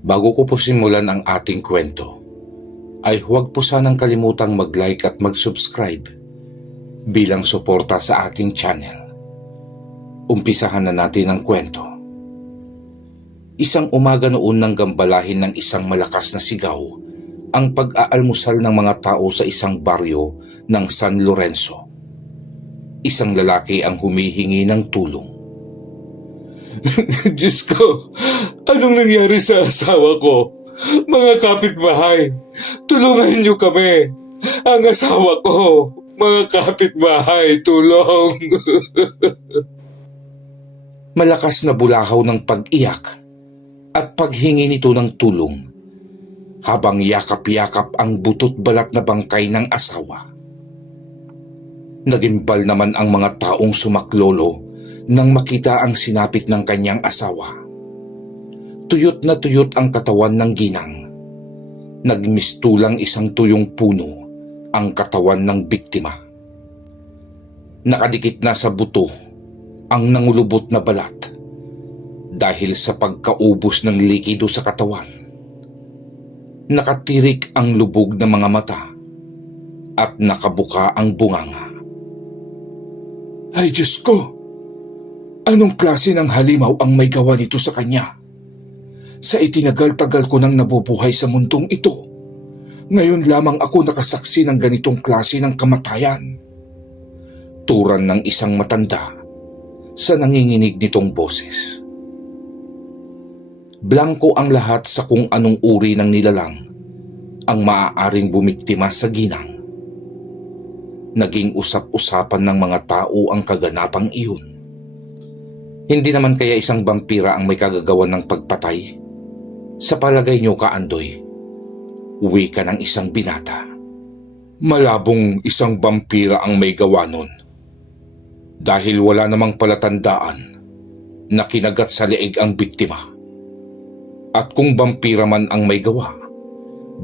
Bago ko po simulan ang ating kwento, ay huwag po sanang kalimutang mag-like at mag-subscribe bilang suporta sa ating channel. Umpisahan na natin ang kwento. Isang umaga noon nang gambalahin ng isang malakas na sigaw ang pag-aalmusal ng mga tao sa isang baryo ng San Lorenzo. Isang lalaki ang humihingi ng tulong. Diyos ko, anong nangyari sa asawa ko? Mga kapitbahay, tulungan niyo kami. Ang asawa ko, mga kapitbahay, tulong. Malakas na bulahaw ng pag-iyak at paghingi nito ng tulong habang yakap-yakap ang butot balat na bangkay ng asawa. Nagimbal naman ang mga taong sumaklolo nang makita ang sinapit ng kanyang asawa. Tuyot na tuyot ang katawan ng ginang. Nagmistulang isang tuyong puno ang katawan ng biktima. Nakadikit na sa buto ang nangulubot na balat dahil sa pagkaubos ng likido sa katawan. Nakatirik ang lubog ng mga mata at nakabuka ang bunganga. Ay Diyos ko! Anong klase ng halimaw ang may gawa nito sa kanya? Sa itinagal-tagal ko nang nabubuhay sa mundong ito, ngayon lamang ako nakasaksi ng ganitong klase ng kamatayan. Turan ng isang matanda sa nanginginig nitong boses. Blanko ang lahat sa kung anong uri ng nilalang ang maaaring bumiktima sa ginang. Naging usap-usapan ng mga tao ang kaganapang iyon. Hindi naman kaya isang vampira ang may kagagawan ng pagpatay? Sa palagay niyo ka, Andoy, wika ng isang binata. Malabong isang vampira ang may gawa nun. Dahil wala namang palatandaan na kinagat sa leeg ang biktima. At kung vampira man ang may gawa,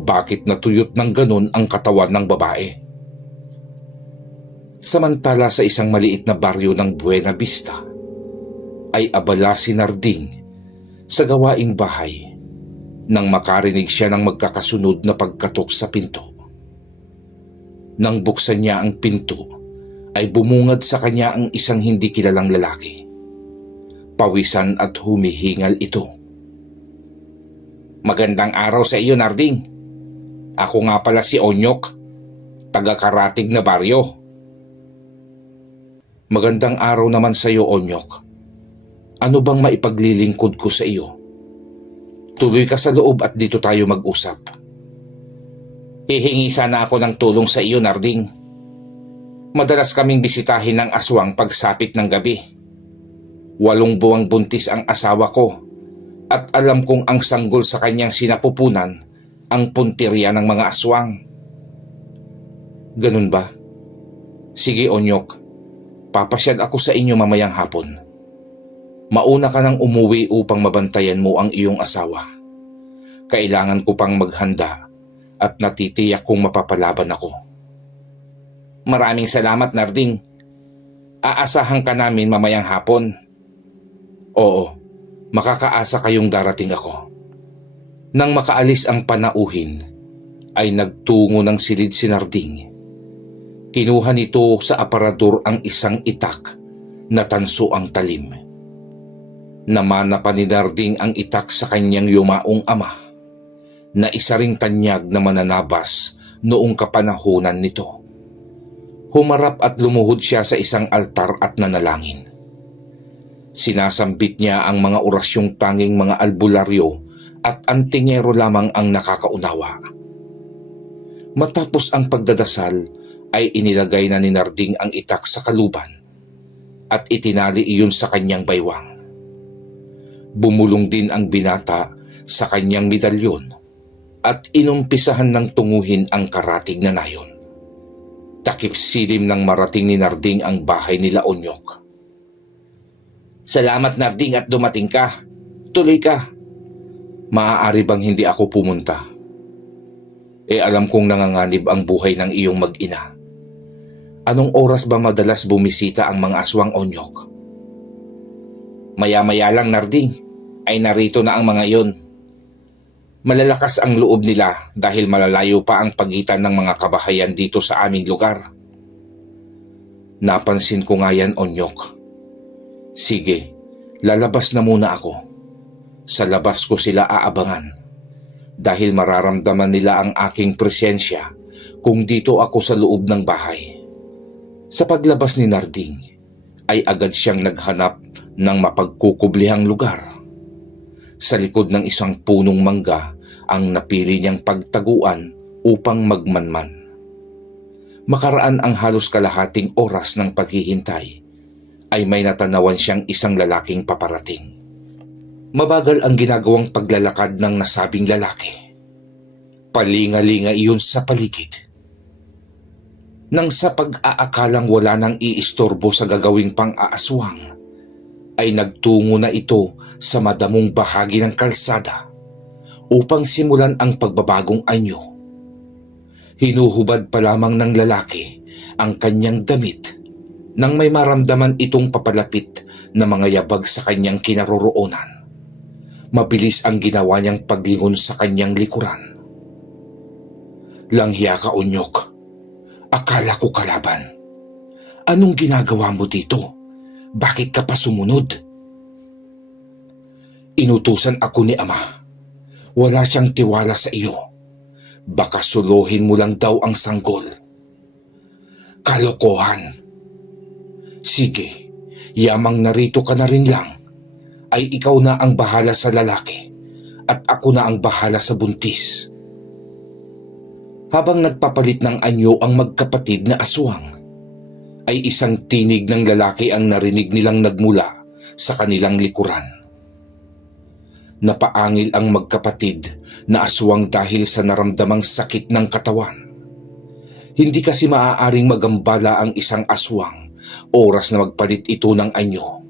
bakit natuyot ng ganun ang katawan ng babae? Samantala sa isang maliit na baryo ng Buena Vista, ay abala si Narding sa gawaing bahay nang makarinig siya ng magkakasunod na pagkatok sa pinto. Nang buksan niya ang pinto, ay bumungad sa kanya ang isang hindi kilalang lalaki. Pawisan at humihingal ito. Magandang araw sa iyo, Narding. Ako nga pala si Onyok, taga-Karatig na baryo. Magandang araw naman sa iyo, Onyok. Ano bang maipaglilingkod ko sa iyo? Tuloy ka sa loob at dito tayo mag-usap. Hihingi sana ako ng tulong sa iyo, Narding. Madalas kaming bisitahin ng aswang pagsapit ng gabi. 8 buwang buntis ang asawa ko at alam kong ang sanggol sa kanyang sinapupunan ang puntirya ng mga aswang. Ganun ba? Sige, Onyok. Papasyal ako sa inyo mamayang hapon. Mauna ka nang umuwi upang mabantayan mo ang iyong asawa. Kailangan ko pang maghanda at natitiyak kong mapapalaban ako. Maraming salamat, Narding. Aasahan ka namin mamayang hapon. Oo, makakaasa kayong darating ako. Nang makaalis ang panauhin, ay nagtungo ng silid si Narding. Kinuha nito sa aparador ang isang itak na tanso ang talim. Namana pa ni Narding ang itak sa kanyang yumaong ama na isa ring tanyag na mananabas noong kapanahunan nito. Humarap at lumuhod siya sa isang altar at nanalangin. Sinasambit niya ang mga orasyong tanging mga albularyo at antingero lamang ang nakakaunawa. Matapos ang pagdadasal ay inilagay na ni Narding ang itak sa kaluban at itinali iyon sa kanyang baywang. Bumulong din ang binata sa kanyang medalyon at inumpisahan ng tunguhin ang karatig na nayon. Takip silim ng marating ni Narding ang bahay nila Onyok. Salamat, Narding, at dumating ka. Tuloy ka. Maaari bang hindi ako pumunta? Alam kong nanganganib ang buhay ng iyong mag-ina. Anong oras ba madalas bumisita ang mga aswang, Onyok? Maya-maya lang, Narding, ay narito na ang mga iyon. Malalakas ang loob nila dahil malalayo pa ang pagitan ng mga kabahayan dito sa aming lugar. Napansin ko nga yan, Onyok. Sige, lalabas na muna ako. Sa labas ko sila aabangan dahil mararamdaman nila ang aking presensya kung dito ako sa loob ng bahay. Sa paglabas ni Narding ay agad siyang naghanap ng mapagkukublihang lugar. Sa likod ng isang punong mangga ang napili niyang pagtaguan upang magmanman. Makaraan ang halos kalahating oras ng paghihintay ay may natanawan siyang isang lalaking paparating. Mabagal ang ginagawang paglalakad ng nasabing lalaki. Palinga-linga iyon sa paligid. Nang sa pag-aakalang wala nang iistorbo sa gagawing pang-aaswang, ay nagtungo na ito sa madamong bahagi ng kalsada upang simulan ang pagbabagong anyo. Hinuhubad pa lamang ng lalaki ang kanyang damit nang may maramdaman itong papalapit na mga yabag sa kanyang kinaroroonan. Mabilis ang ginawa niyang paglingon sa kanyang likuran. Langhiya ka, Onyok. Akala ko kalaban. Anong ginagawa mo dito? Bakit ka pa sumunod? Inutusan ako ni Ama. Wala siyang tiwala sa iyo. Baka suluhin mo lang daw ang sanggol. Kalokohan. Sige, yamang narito ka na rin lang, ay ikaw na ang bahala sa lalaki at ako na ang bahala sa buntis. Habang nagpapalit ng anyo ang magkapatid na aswang, ay isang tinig ng lalaki ang narinig nilang nagmula sa kanilang likuran. Napaangil ang magkapatid na aswang dahil sa naramdamang sakit ng katawan. Hindi kasi maaaring magambala ang isang aswang oras na magpalit ito ng anyo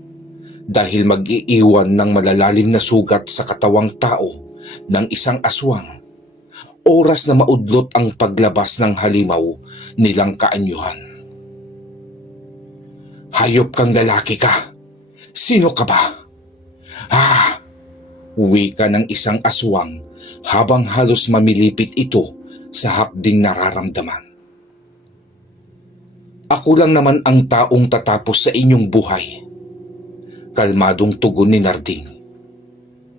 dahil mag-iiwan ng malalalim na sugat sa katawang tao ng isang aswang oras na maudlot ang paglabas ng halimaw nilang kaanyuhan. Hayop kang lalaki ka. Sino ka ba? Wika ng isang aswang habang halos mamilipit ito sa hapding nararamdaman. Ako lang naman ang taong tatapos sa inyong buhay. Kalmadong tugon ni Narding.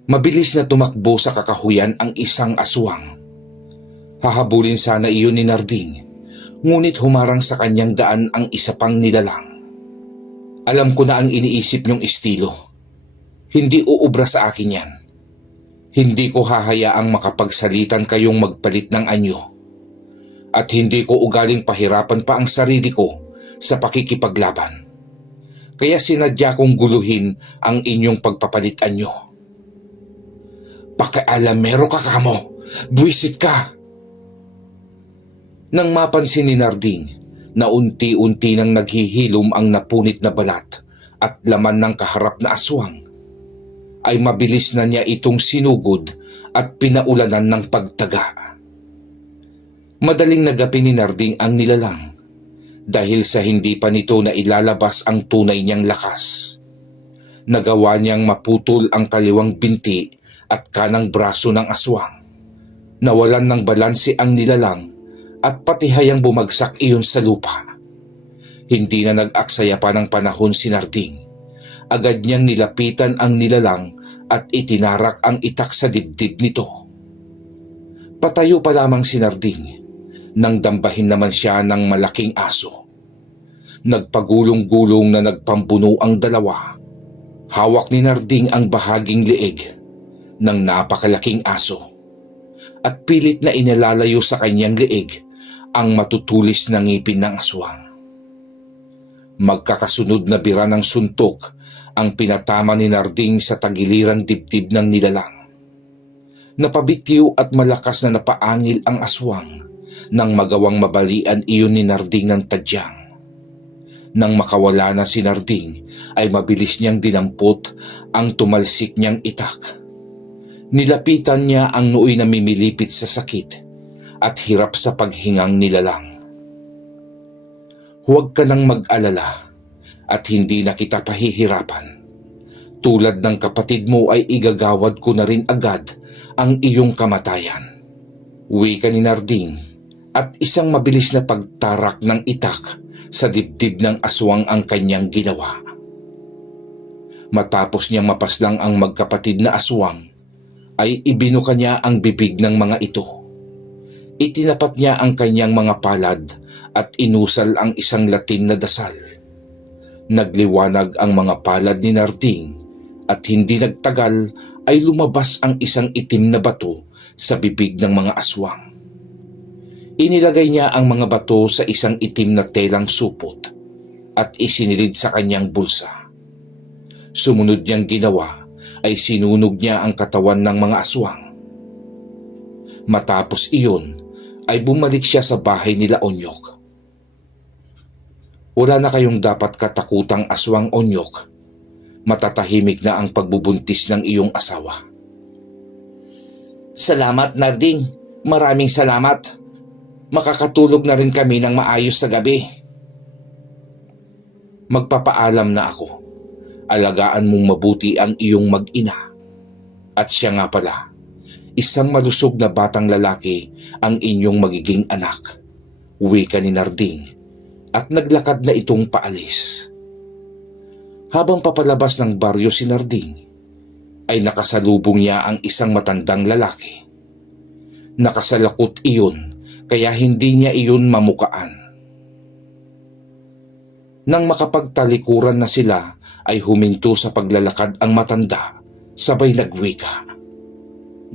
Mabilis na tumakbo sa kakahuyan ang isang aswang. Hahabulin sana iyon ni Narding, ngunit humarang sa kanyang daan ang isa pang nilalang. Alam ko na ang iniisip niyong estilo. Hindi uubra sa akin yan. Hindi ko hahayaang makapagsalitan kayong magpalit ng anyo. At hindi ko ugaling pahirapan pa ang sarili ko sa pakikipaglaban. Kaya sinadya kong guluhin ang inyong pagpapalit anyo. Pakialamero ka kamo! Buwisit ka! Nang mapansin ni Narding na unti-unti nang naghihilom ang napunit na balat at laman ng kaharap na aswang, ay mabilis na niya itong sinugod at pinaulanan ng pagtaga. Madaling nagapi ni Narding ang nilalang dahil sa hindi pa nito na ilalabas ang tunay niyang lakas. Nagawa niyang maputol ang kaliwang binti at kanang braso ng aswang. Nawalan ng balanse ang nilalang at pati hayang bumagsak iyon sa lupa. Hindi na nag-aksaya pa ng panahon si Narding. Agad niyang nilapitan ang nilalang at itinarak ang itak sa dibdib nito. Patayo pa lamang si Narding nang dambahin naman siya ng malaking aso. Nagpagulong-gulong na nagpampuno ang dalawa. Hawak ni Narding ang bahaging leeg ng napakalaking aso at pilit na inilalayo sa kanyang leeg ang matutulis na ngipin ng aswang. Magkakasunod na bira ng suntok ang pinatama ni Narding sa tagilirang dibdib ng nilalang. Napabitiw at malakas na napaangil ang aswang nang magawang mabalian iyon ni Narding ng tadyang. Nang makawala na si Narding ay mabilis niyang dinampot ang tumalsik niyang itak. Nilapitan niya ang nooy na mimilipit sa sakit at hirap sa paghingang nilalang. Huwag ka nang mag-alala at hindi na kita pahihirapan. Tulad ng kapatid mo ay igagawad ko na rin agad ang iyong kamatayan. Wika ni Narding at isang mabilis na pagtarak ng itak sa dibdib ng aswang ang kanyang ginawa. Matapos niyang mapaslang ang magkapatid na aswang, ay ibinuka niya ang bibig ng mga ito. Itinapat niya ang kanyang mga palad at inusal ang isang Latin na dasal. Nagliwanag ang mga palad ni Narding at hindi nagtagal ay lumabas ang isang itim na bato sa bibig ng mga aswang. Inilagay niya ang mga bato sa isang itim na telang supot at isinilid sa kanyang bulsa. Sumunod niyang ginawa ay sinunog niya ang katawan ng mga aswang. Matapos iyon ay bumalik siya sa bahay nila Onyok. Wala na kayong dapat katakutang aswang, Onyok. Matatahimik na ang pagbubuntis ng iyong asawa. Salamat, Narding. Maraming salamat. Makakatulog na rin kami ng maayos sa gabi. Magpapaalam na ako. Alagaan mong mabuti ang iyong mag-ina. At siya nga pala, isang malusog na batang lalaki ang inyong magiging anak. Wika ni Narding at naglakad na itong paalis. Habang papalabas ng baryo si Narding, ay nakasalubong niya ang isang matandang lalaki. Nakasalakot iyon kaya hindi niya iyon mamukaan. Nang makapagtalikuran na sila, ay huminto sa paglalakad ang matanda, sabay nagwika.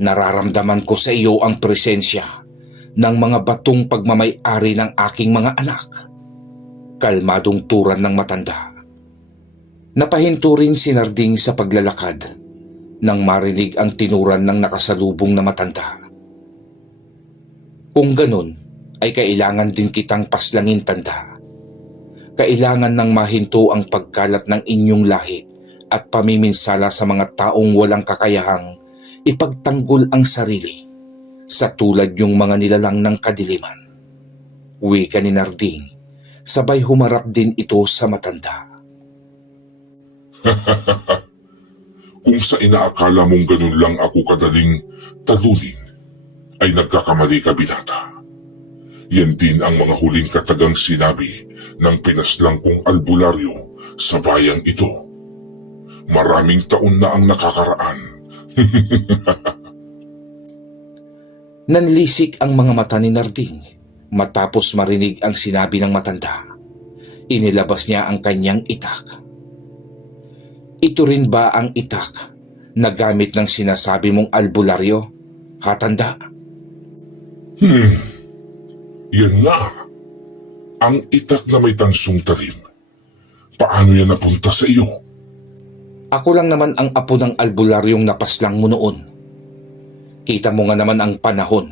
Nararamdaman ko sa iyo ang presensya ng mga batong pagmamay-ari ng aking mga anak. Kalmadong turan ng matanda. Napahinto rin si Narding sa paglalakad nang marinig ang tinuran ng nakasalubong na matanda. Kung ganun, ay kailangan din kitang paslangin, tanda. Kailangan nang mahinto ang pagkalat ng inyong lahi at pamiminsala sa mga taong walang kakayahang ipagtanggol ang sarili sa tulad yung mga nilalang ng kadiliman. Wika ni Narding, sabay humarap din ito sa matanda. Kung sa inaakala mong ganun lang ako kadaling talunin, ay nagkakamali ka, binata. Yan din ang mga huling katagang sinabi ng pinaslang kong albularyo sa bayang ito. Maraming taon na ang nakakaraan. Nanlisik ang mga mata ni Narding matapos marinig ang sinabi ng matanda. Inilabas niya ang kanyang itak. Ito rin ba ang itak na gamit ng sinasabi mong albularyo, hatanda? Yan nga. Ang itak na may tansong talim. Paano yan napunta sa iyo? Ako lang naman ang apo ng albularyong napaslang mo noon. Kita mo nga naman ang panahon.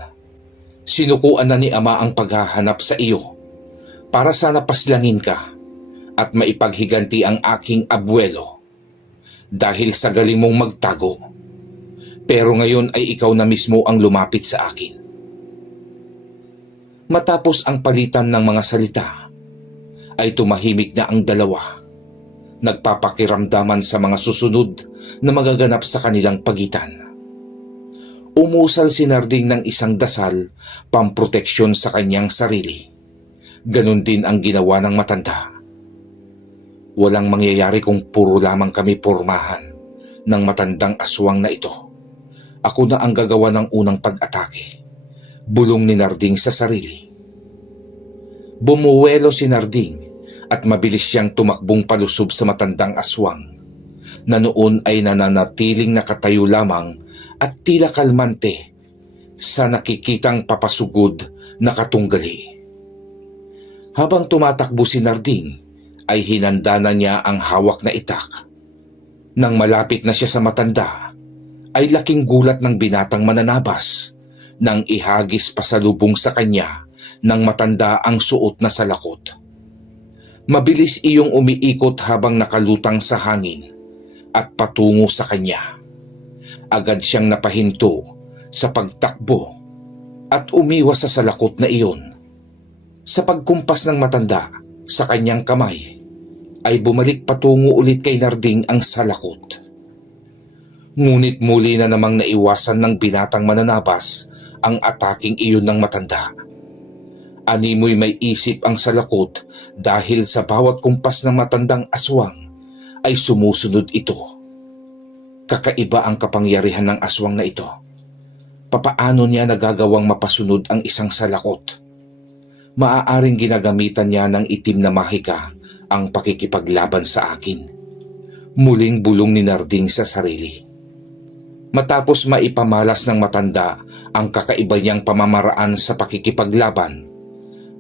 Sinukuan na ni Ama ang paghahanap sa iyo para sana paslangin ka at maipaghiganti ang aking abuelo dahil sa galing mong magtago. Pero ngayon ay ikaw na mismo ang lumapit sa akin. Matapos ang palitan ng mga salita, ay tumahimik na ang dalawa. Nagpapakiramdaman sa mga susunod na magaganap sa kanilang pagitan. Umusal si Narding ng isang dasal pamproteksyon sa kanyang sarili. Ganon din ang ginawa ng matanda. Walang mangyayari kung puro lamang kami pormahan ng matandang aswang na ito. Ako na ang gagawa ng unang pag-atake. Bulong ni Narding sa sarili. Bumuwelo si Narding at mabilis siyang tumakbong palusob sa matandang aswang na noon ay nananatiling nakatayo lamang at tila kalmante sa nakikitang papasugod na katunggali. Habang tumatakbo si Narding ay hinanda na niya ang hawak na itak. Nang malapit na siya sa matanda ay laking gulat ng binatang mananabas nang ihagis pasalubong sa kanya ng matanda ang suot na salakot. Mabilis iyong umiikot habang nakalutang sa hangin at patungo sa kanya. Agad siyang napahinto sa pagtakbo at umiwas sa salakot na iyon. Sa pagkumpas ng matanda sa kanyang kamay ay bumalik patungo ulit kay Narding ang salakot. Ngunit muli na namang naiwasan ng binatang mananabas ang ataking iyon ng matanda. Animoy may isip ang salakot dahil sa bawat kumpas ng matandang aswang ay sumusunod ito. Kakaiba ang kapangyarihan ng aswang na ito. Papaano niya nagagawang mapasunod ang isang salakot? Maaaring ginagamitan niya ng itim na mahika ang pakikipaglaban sa akin. Muling bulong ni Narding sa sarili. Matapos maipamalas ng matanda ang kakaiba niyang pamamaraan sa pakikipaglaban,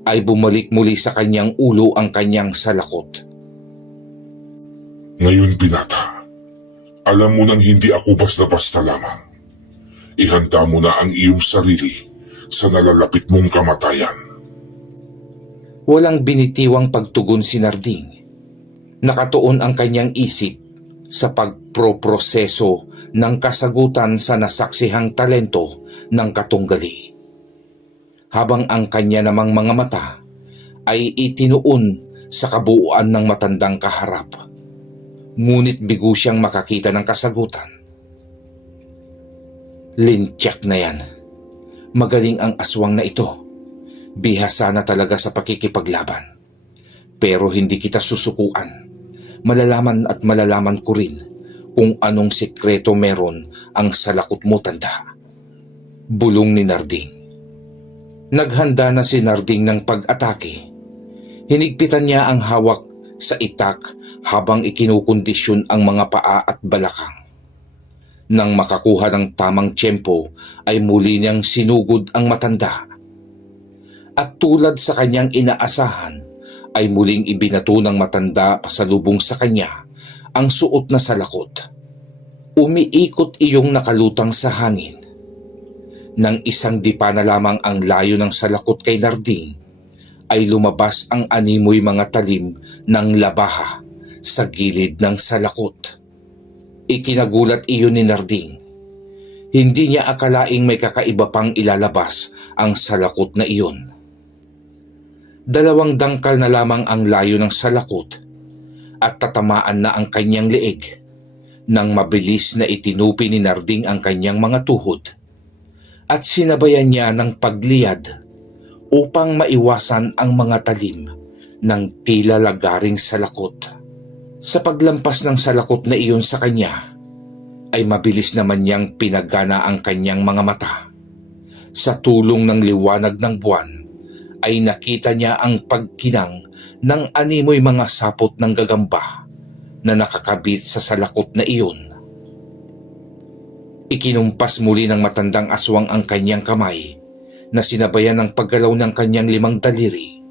ay bumalik muli sa kanyang ulo ang kanyang salakot. Ngayon, binata, alam mo nang hindi ako basta-basta lamang. Ihanda mo na ang iyong sarili sa nalalapit mong kamatayan. Walang binitiwang pagtugon si Narding. Nakatuon ang kanyang isip sa pagproproseso ng kasagutan sa nasaksihang talento ng katunggali. Habang ang kanya namang mga mata ay itinuon sa kabuuan ng matandang kaharap. Ngunit bigo siyang makakita ng kasagutan. Lintyak na yan. Magaling ang aswang na ito. Bihasa na talaga sa pakikipaglaban. Pero hindi kita susukuan. Malalaman at malalaman ko rin kung anong sikreto meron ang salakot mo, tanda. Bulong ni Narding. Naghanda na si Narding ng pag-atake. Hinigpitan niya ang hawak sa itak habang ikinukondisyon ang mga paa at balakang. Nang makakuha ng tamang tiyempo ay muli niyang sinugod ang matanda. At tulad sa kanyang inaasahan ay muling ibinato ng matanda pasalubong sa kanya ang suot na salakot. Umiikot iyong nakalutang sa hangin. Nang isang dipa na lamang ang layo ng salakot kay Narding, ay lumabas ang animoy mga talim ng labaha sa gilid ng salakot. Ikinagulat iyon ni Narding. Hindi niya akalaing may kakaiba pang ilalabas ang salakot na iyon. 2 dangkal na lamang ang layo ng salakot at tatamaan na ang kanyang leeg nang mabilis na itinupi ni Narding ang kanyang mga tuhod at sinabayan niya ng pagliyad upang maiwasan ang mga talim ng tila lagaring salakot. Sa paglampas ng salakot na iyon sa kanya, ay mabilis naman niyang pinagana ang kanyang mga mata. Sa tulong ng liwanag ng buwan, ay nakita niya ang pagkinang ng animoy mga sapot ng gagamba na nakakabit sa salakot na iyon. Ikinumpas muli ng matandang aswang ang kanyang kamay na sinabayan ng paggalaw ng kanyang 5 daliri.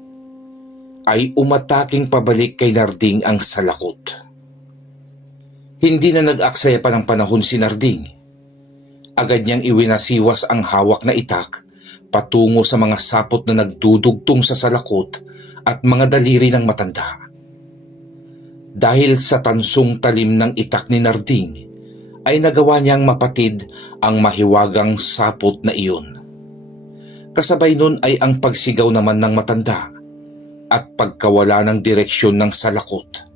Ay umataking pabalik kay Narding ang salakot. Hindi na nag-aksaya pa ng panahon si Narding. Agad niyang iwinasiwas ang hawak na itak patungo sa mga sapot na nagdudugtong sa salakot at mga daliri ng matanda. Dahil sa tansong talim ng itak ni Narding, ay nagawa niyang mapatid ang mahiwagang sapot na iyon. Kasabay nun ay ang pagsigaw naman ng matanda at pagkawala ng direksyon ng salakot.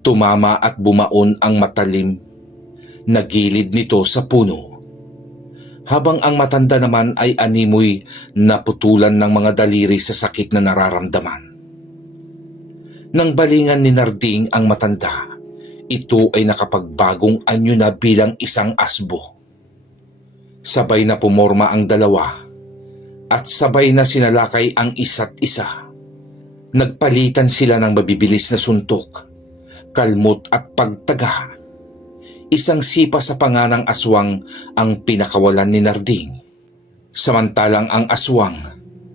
Tumama at bumaon ang matalim na gilid nito sa puno. Habang ang matanda naman ay animoy naputulan ng mga daliri sa sakit na nararamdaman. Nang balingan ni Narding ang matanda, ito ay nakapagbagong anyo na bilang isang asbo. Sabay na pumorma ang dalawa at sabay na sinalakay ang isa't isa. Nagpalitan sila ng mabibilis na suntok, kalmot at pagtaga. Isang sipa sa panga ng aswang ang pinakawalan ni Narding. Samantalang ang aswang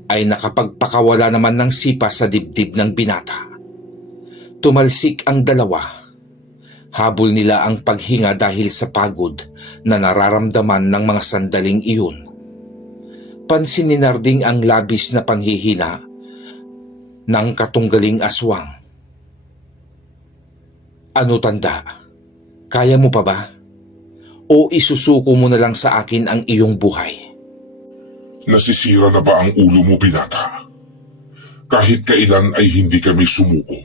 ay nakapagpakawala naman ng sipa sa dibdib ng binata. Tumalsik ang dalawa. Habol nila ang paghinga dahil sa pagod na nararamdaman ng mga sandaling iyon. Pansin ni Narding ang labis na panghihina ng katunggaling aswang. Ano, tanda? Kaya mo pa ba? O isusuko mo na lang sa akin ang iyong buhay? Nasisira na ba ang ulo mo, binata? Kahit kailan ay hindi kami sumuko.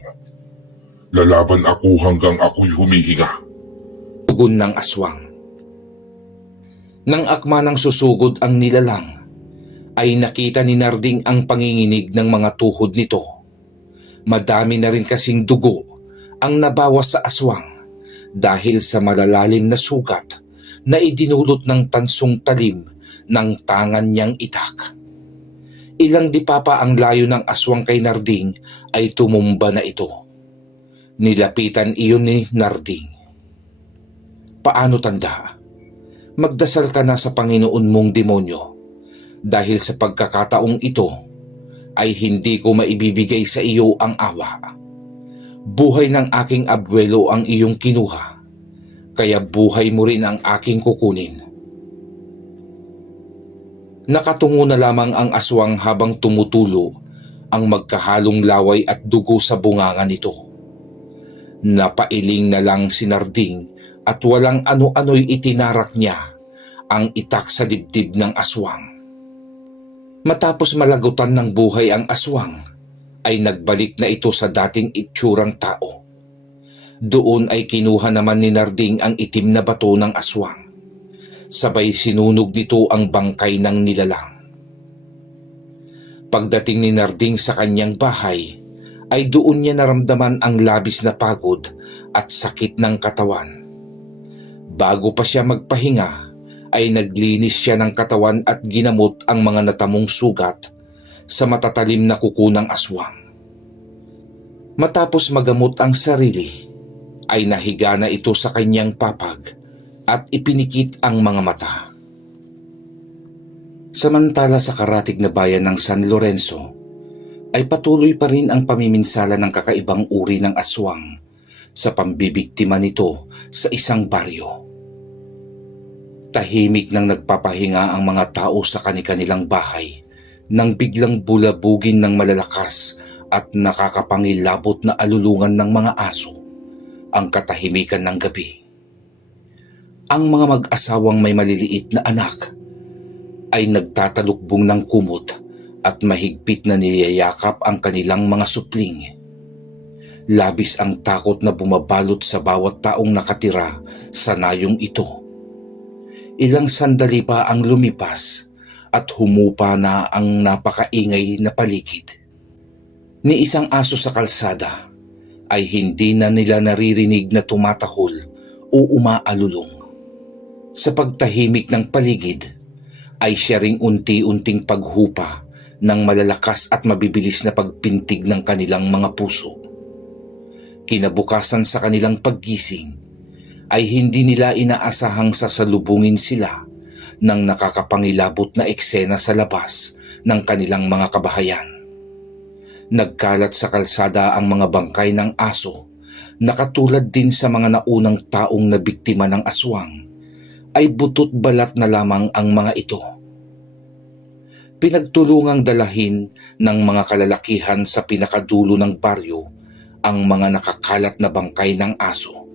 Lalaban ako hanggang ako'y humihinga. Tugon ng aswang. Nang akma ng susugod ang nilalang, ay nakita ni Narding ang panginginig ng mga tuhod nito. Madami na rin kasing dugo ang nabawas sa aswang dahil sa malalalim na sugat na idinulot ng tansong talim ng tangan niyang itak. Ilang dipapa ang layo ng aswang kay Narding ay tumumba na ito. Nilapitan iyon ni Narding. Paano tanda? Magdasal ka na sa Panginoon mong demonyo dahil sa pagkakataong ito ay hindi ko maibibigay sa iyo ang awa. Buhay ng aking abuelo ang iyong kinuha, kaya buhay mo rin ang aking kukunin. Nakatungo na lamang ang aswang habang tumutulo ang magkahalong laway at dugo sa bunganga nito. Napailing na lang si Narding at walang ano-ano'y itinarak niya ang itak sa dibdib ng aswang. Matapos malagutan ng buhay ang aswang, ay nagbalik na ito sa dating itsurang tao. Doon ay kinuha naman ni Narding ang itim na bato ng aswang. Sabay sinunog nito ang bangkay ng nilalang. Pagdating ni Narding sa kanyang bahay, ay doon niya naramdaman ang labis na pagod at sakit ng katawan. Bago pa siya magpahinga, ay naglinis siya ng katawan at ginamot ang mga natamong sugat sa matatalim na kuko ng aswang. Matapos magamot ang sarili, ay nahiga na ito sa kanyang papag at ipinikit ang mga mata. Samantala sa karatig na bayan ng San Lorenzo, ay patuloy pa rin ang pamiminsala ng kakaibang uri ng aswang sa pambibiktima nito sa isang baryo. Tahimik nang nagpapahinga ang mga tao sa kani-kanilang bahay nang biglang bulabugin ng malalakas at nakakapangilabot na alulungan ng mga aso ang katahimikan ng gabi. Ang mga mag-asawang may maliliit na anak ay nagtatalukbong ng kumot at mahigpit na niyayakap ang kanilang mga supling. Labis ang takot na bumabalot sa bawat taong nakatira sa nayong ito. Ilang sandali pa ang lumipas at humupa na ang napakaingay na paligid. Ni isang aso sa kalsada ay hindi na nila naririnig na tumatahol o umaalulong. Sa pagtahimik ng paligid ay siya ring unti-unting paghupa ng malalakas at mabibilis na pagpintig ng kanilang mga puso. Kinabukasan sa kanilang paggising ay hindi nila inaasahang sasalubungin sila ng nakakapangilabot na eksena sa labas ng kanilang mga kabahayan. Nagkalat sa kalsada ang mga bangkay ng aso na katulad din sa mga naunang taong na biktima ng aswang, ay butot balat na lamang ang mga ito. Pinagtulungang dalahin ng mga kalalakihan sa pinakadulo ng baryo ang mga nakakalat na bangkay ng aso.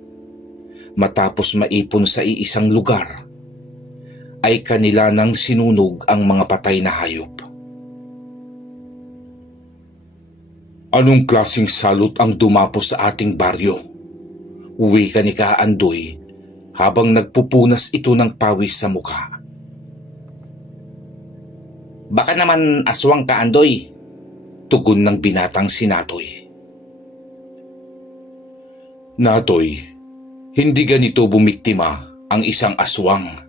Matapos maipon sa iisang lugar, ay kanila nang sinunog ang mga patay na hayop. Anong klaseng salot ang dumapo sa ating baryo? Wika ni Kaandoy habang nagpupunas ito ng pawis sa mukha. Baka naman aswang, Kaandoy, tugon ng binatang si Natoy. Natoy, hindi ganito bumiktima ang isang aswang.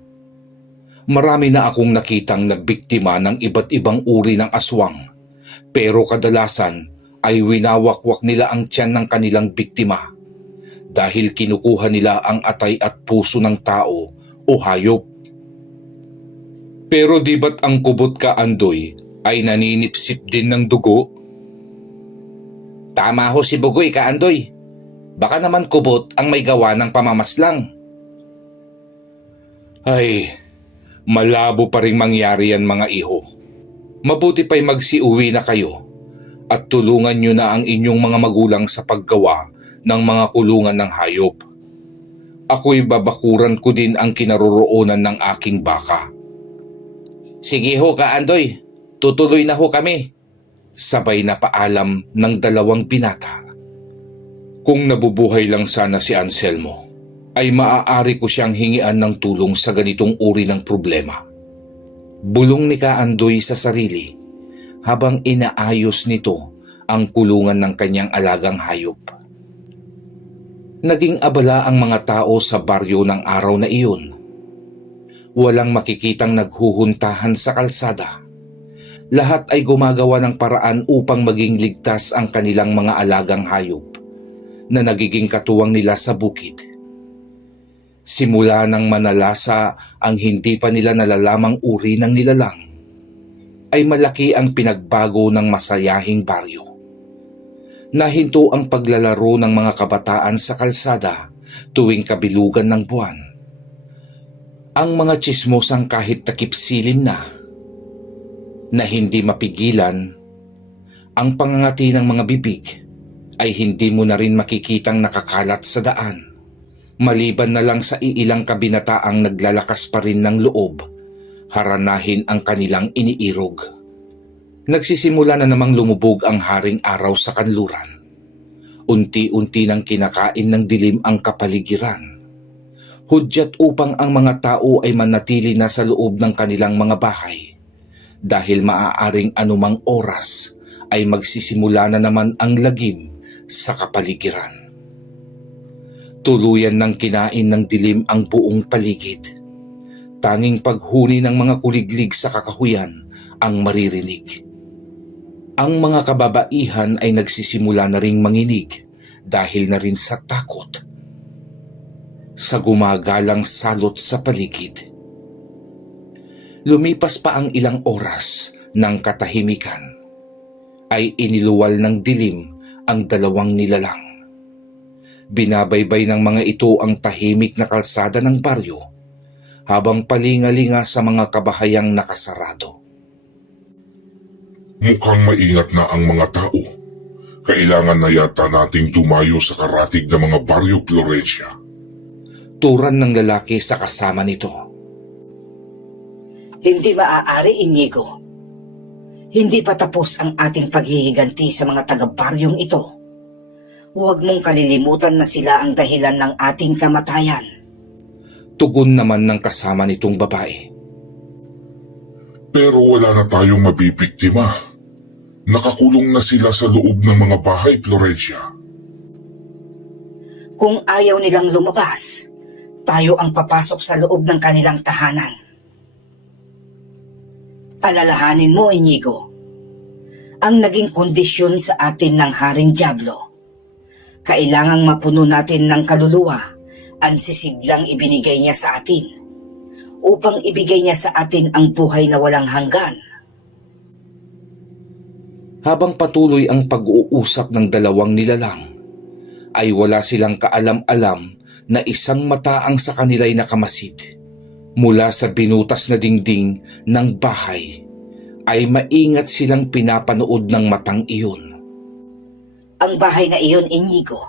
Marami na akong nakitang na biktima ng iba't ibang uri ng aswang, pero kadalasan ay winawakwak nila ang tiyan ng kanilang biktima dahil kinukuha nila ang atay at puso ng tao o hayop. Pero di ba't ang kubot, Kaandoy, ay naninipsip din ng dugo? Tama ho si Bugoy, Kaandoy. Baka naman kubot ang may gawa ng pamamaslang. Ay, malabo pa ring mangyari yan, mga iho. Mabuti pa'y magsiuwi na kayo at tulungan nyo na ang inyong mga magulang sa paggawa ng mga kulungan ng hayop. Ako'y babakuran ko din ang kinaroroonan ng aking baka. Sige ho, Kaandoy, tutuloy na ho kami. Sabay na paalam ng dalawang binata. Kung nabubuhay lang sana si Anselmo ay maaari ko siyang hingian ng tulong sa ganitong uri ng problema. Bulong ni Kaandoy sa sarili habang inaayos nito ang kulungan ng kanyang alagang hayop. Naging abala ang mga tao sa baryo ng araw na iyon. Walang makikitang naghuhuntahan sa kalsada. Lahat ay gumagawa ng paraan upang maging ligtas ang kanilang mga alagang hayop na nagiging katuwang nila sa bukid. Simula nang manalasa ang hindi pa nila nalalamang uri ng nilalang, ay malaki ang pinagbago ng masayahing baryo. Nahinto ang paglalaro ng mga kabataan sa kalsada tuwing kabilugan ng buwan. Ang mga tsismosang kahit takip silim na hindi mapigilan, ang pangangati ng mga bibig ay hindi mo na rin makikitang nakakalat sa daan, maliban na lang sa iilang kabinataang naglalakas pa rin ng loob, haranahin ang kanilang iniirog. Nagsisimula na namang lumubog ang haring araw sa kanluran. Unti-unti nang kinakain ng dilim ang kapaligiran. Hudyat upang ang mga tao ay manatili na sa loob ng kanilang mga bahay, dahil maaaring anumang oras ay magsisimula na naman ang lagim sa kapaligiran. Tuluyan ng kinain ng dilim ang buong paligid. Tanging paghuni ng mga kuliglig sa kakahuyan ang maririnig. Ang mga kababaihan ay nagsisimula na ring manginig dahil na rin sa takot sa gumagalang salot sa paligid. Lumipas pa ang ilang oras ng katahimikan, ay iniluwal ng dilim ang dalawang nilalang. Binabaybay ng mga ito ang tahimik na kalsada ng baryo habang palingalinga sa mga kabahayang nakasarado. Mukhang maingat na ang mga tao. Kailangan na yata nating dumayo sa karatig ng mga baryo Florencia. Turan ng lalaki sa kasama nito. Hindi maaari, Inigo. Hindi pa tapos ang ating paghihiganti sa mga taga-baryong ito. Huwag mong kalilimutan na sila ang dahilan ng ating kamatayan. Tugon naman ng kasama nitong babae. Pero wala na tayong mabibiktima. Nakakulong na sila sa loob ng mga bahay Florencia. Kung ayaw nilang lumabas, tayo ang papasok sa loob ng kanilang tahanan. Alalahanin mo, Inigo, ang naging kondisyon sa atin ng Haring Diablo. Kailangang mapuno natin ng kaluluwa ang sisiglang ibinigay niya sa atin upang ibigay niya sa atin ang buhay na walang hanggan. Habang patuloy ang pag-uusap ng dalawang nilalang, ay wala silang kaalam-alam na isang mata ang sa kanila'y nakamasid. Mula sa binutas na dingding ng bahay, ay maingat silang pinapanood ng matang iyon. Ang bahay na iyon, Inigo,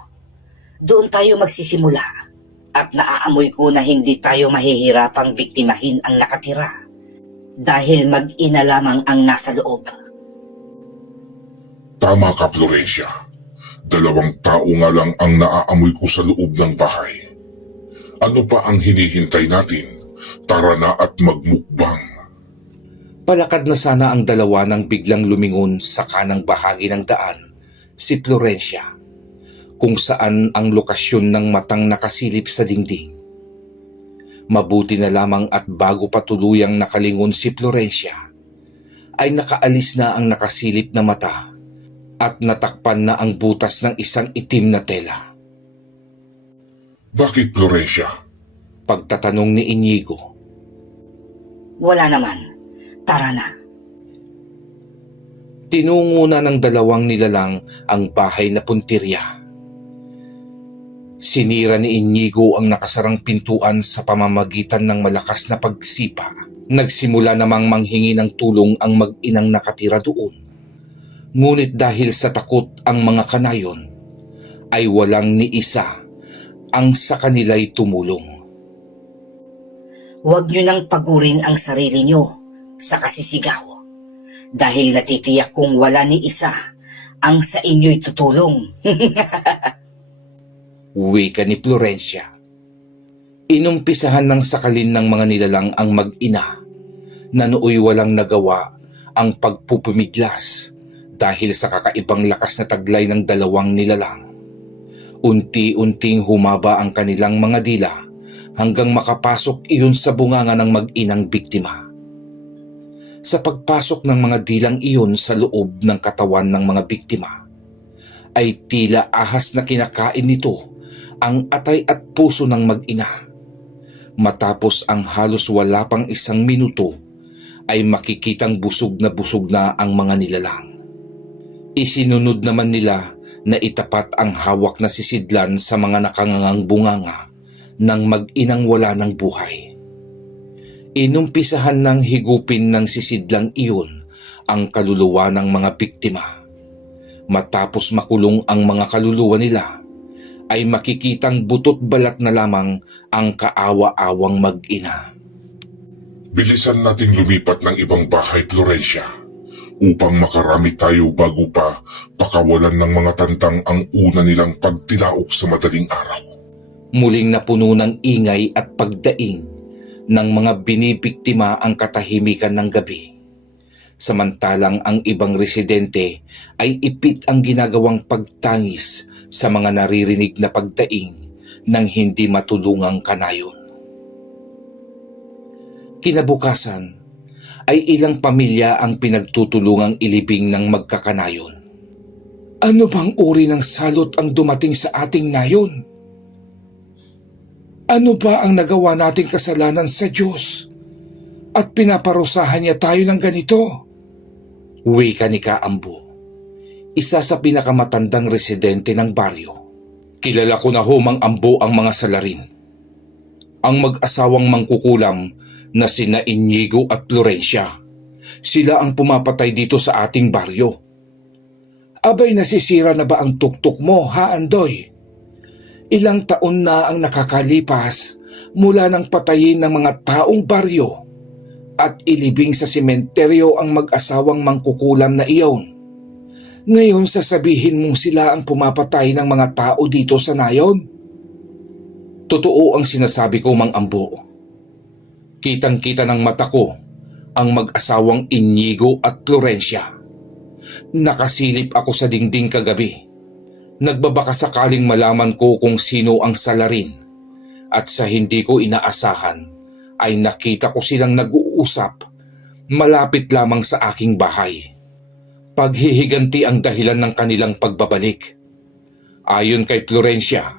doon tayo magsisimula at naaamoy ko na hindi tayo mahihirapang biktimahin ang nakatira dahil mag-ina lamang ang nasa loob. Tama ka, Florencia. 2 tao nga lang ang naaamoy ko sa loob ng bahay. Ano pa ang hinihintay natin? Tara na at magmukbang. Palakad na sana ang dalawa nang biglang lumingon sa kanang bahagi ng daan si Florencia, kung saan ang lokasyon ng matang nakasilip sa dingding. Mabuti na lamang at bago pa tuluyang nakalingon si Florencia, ay nakaalis na ang nakasilip na mata at natakpan na ang butas ng isang itim na tela. Bakit, Florencia? Pagtatanong ni Inigo. Wala naman. Tara na. Tinungo na ng dalawang nilalang ang bahay na puntirya. Sinira ni Inigo ang nakasarang pintuan sa pamamagitan ng malakas na pagsipa. Nagsimula namang manghingi ng tulong ang mag-inang nakatira doon. Ngunit dahil sa takot ang mga kanayon, ay walang ni isa ang sa kanila'y tumulong. Huwag niyo nang pagurin ang sarili niyo sa kasisigaw dahil natitiyak kung wala ni isa ang sa inyo'y tutulong. Wika ni Florencia. Inumpisahan ng sakalin ng mga nilalang ang mag-ina na nooy walang nagawa ang pagpupumiglas dahil sa kakaibang lakas na taglay ng dalawang nilalang. Unti-unting humaba ang kanilang mga dila hanggang makapasok iyon sa bunganga ng mag-inang biktima. Sa pagpasok ng mga dilang iyon sa loob ng katawan ng mga biktima, ay tila ahas na kinakain nito ang atay at puso ng mag-ina. Matapos ang halos wala pang 1 minuto, ay makikitang busog na ang mga nilalang. Isinunod naman nila na itapat ang hawak na sisidlan sa mga nakangangang bunganga ng mag-inang wala ng buhay. Inumpisahan ng higupin ng sisidlang iyon ang kaluluwa ng mga biktima. Matapos makulong ang mga kaluluwa nila, ay makikitang butot balat na lamang ang kaawa-awang mag-ina. Bilisan nating lumipat ng ibang bahay, Florencia, upang makarami tayo bago pa pakawalan ng mga tantang ang una nilang pagtilaok sa madaling araw. Muling napuno ng ingay at pagdaing ng mga binibiktima ang katahimikan ng gabi. Samantalang ang ibang residente ay ipit ang ginagawang pagtangis sa mga naririnig na pagdaing ng hindi matulungang kanayon. Kinabukasan ay ilang pamilya ang pinagtutulungang ilibing ng magkakanayon. Ano bang uri ng salot ang dumating sa ating nayon? Ano ba ang nagawa nating kasalanan sa Diyos at pinaparusahan niya tayo ng ganito? Wika ni Kaambo, isa sa pinakamatandang residente ng baryo. Kilala ko na ho, Mang Ambo, ang mga salarin. Ang mag-asawang mangkukulam na sina Inigo at Florencia. Sila ang pumapatay dito sa ating baryo. Abay, nasisira na ba ang tuktok mo, ha, Andoy? Ilang taon na ang nakakalipas mula nang patayin ng mga taong baryo at ilibing sa sementeryo ang mag-asawang mangkukulam na iyon. Ngayon sasabihin mong sila ang pumapatay ng mga tao dito sa nayon? Totoo ang sinasabi ko, Mang Ambo. Kitang-kita ng mata ko ang mag-asawang Inigo at Florencia. Nakasilip ako sa dingding kagabi. Nagbabaka sakaling malaman ko kung sino ang salarin, at sa hindi ko inaasahan ay nakita ko silang nag-uusap malapit lamang sa aking bahay. Paghihiganti ang dahilan ng kanilang pagbabalik. Ayon kay Florencia,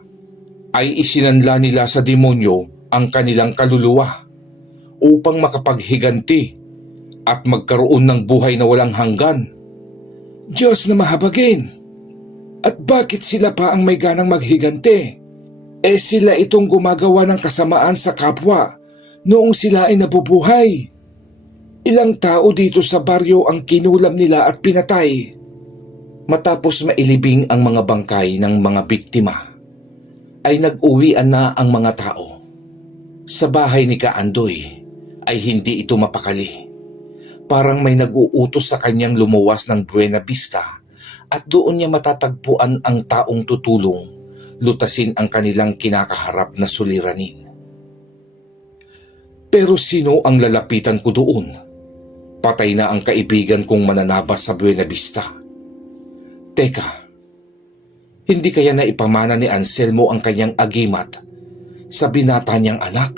ay isinanla nila sa demonyo ang kanilang kaluluwa upang makapaghiganti at magkaroon ng buhay na walang hanggan. Diyos na mahabagin! At bakit sila pa ang may ganang maghiganti? Sila itong gumagawa ng kasamaan sa kapwa noong sila ay nabubuhay. Ilang tao dito sa baryo ang kinulam nila at pinatay. Matapos mailibing ang mga bangkay ng mga biktima, ay nag-uwian na ang mga tao. Sa bahay ni Kaandoy ay hindi ito mapakali. Parang may nag-uutos sa kanyang lumuwas ng Buena Vista at doon niya matatagpuan ang taong tutulong lutasin ang kanilang kinakaharap na suliranin. Pero sino ang lalapitan ko doon? Patay na ang kaibigan kong mananabas sa Buena Vista. Teka, hindi kaya na ipamana ni Anselmo ang kanyang agimat sa binata niyang anak?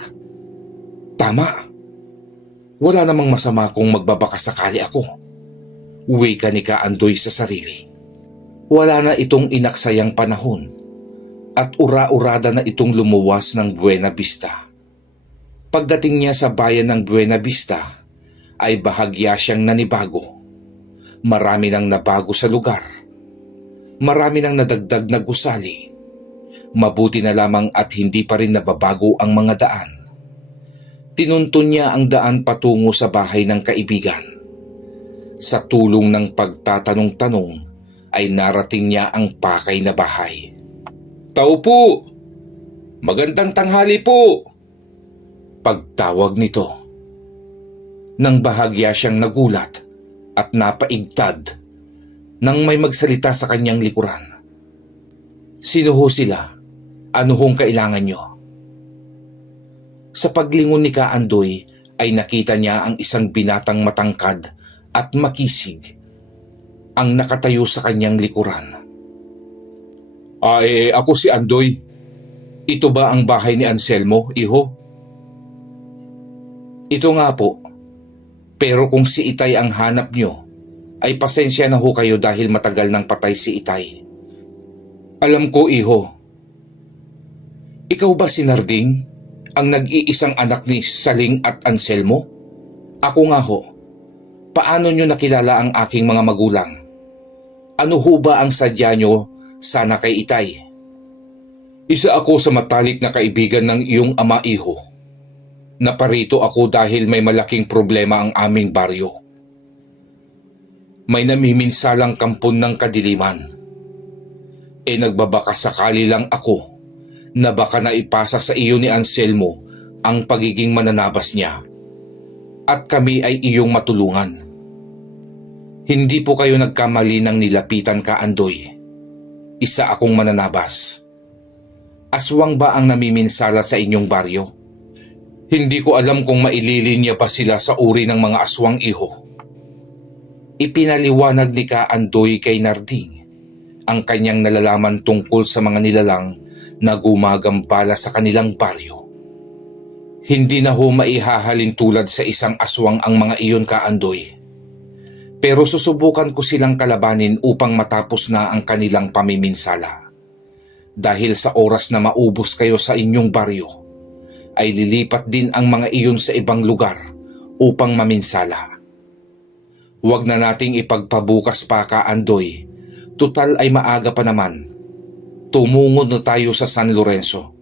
Tama. Wala namang masama kung magbabaka sakali ako. Wika ni Kaandoy sa sarili. Wala na itong inaksayang panahon at ura-urada na itong lumuwas ng Buena Vista. Pagdating niya sa bayan ng Buena Vista ay bahagya siyang nanibago. Marami nang nabago sa lugar. Marami nang nadagdag na gusali. Mabuti na lamang at hindi pa rin nababago ang mga daan. Tinuntun niya ang daan patungo sa bahay ng kaibigan. Sa tulong ng pagtatanong-tanong ay narating niya ang pakay na bahay. Tao po! Magandang tanghali po! Pagtawag nito. Nang bahagya siyang nagulat at napaigtad nang may magsalita sa kanyang likuran. Sino ho sila? Ano hong kailangan nyo? Sa paglingon ni Kaandoy ay nakita niya ang isang binatang matangkad at makisig ang nakatayo sa kanyang likuran. Ako si Andoy. Ito ba ang bahay ni Anselmo, iho? Ito nga po. Pero kung si Itay ang hanap nyo, ay pasensya na ho kayo dahil matagal nang patay si Itay. Alam ko, iho. Ikaw ba si Narding, ang nag-iisang anak ni Saling at Anselmo? Ako nga ho. Paano nyo nakilala ang aking mga magulang? Ano ho ba ang sadya nyo sana kay Itay? Isa ako sa matalik na kaibigan ng iyong ama, iho. Naparito ako dahil may malaking problema ang aming baryo. May namiminsalang kampon ng kadiliman. Nagbabaka sakali lang ako na baka naipasa sa iyo ni Anselmo ang pagiging mananabas niya at kami ay iyong matulungan. Hindi po kayo nagkamali ng nilapitan, Kaandoy. Isa akong mananabas. Aswang ba ang namiminsala sa inyong baryo? Hindi ko alam kung maililinya pa sila sa uri ng mga aswang, iho. Ipinaliwanag ni Kaandoy kay Narding ang kanyang nalalaman tungkol sa mga nilalang na gumagambala sa kanilang baryo. Hindi na ho maihahalin tulad sa isang aswang ang mga iyon, Kaandoy. Pero susubukan ko silang kalabanin upang matapos na ang kanilang pamiminsala. Dahil sa oras na maubos kayo sa inyong baryo, ay lilipat din ang mga iyon sa ibang lugar upang maminsala. Huwag na nating ipagpabukas pa, Kaandoy. Tutal ay maaga pa naman. Tumungod na tayo sa San Lorenzo.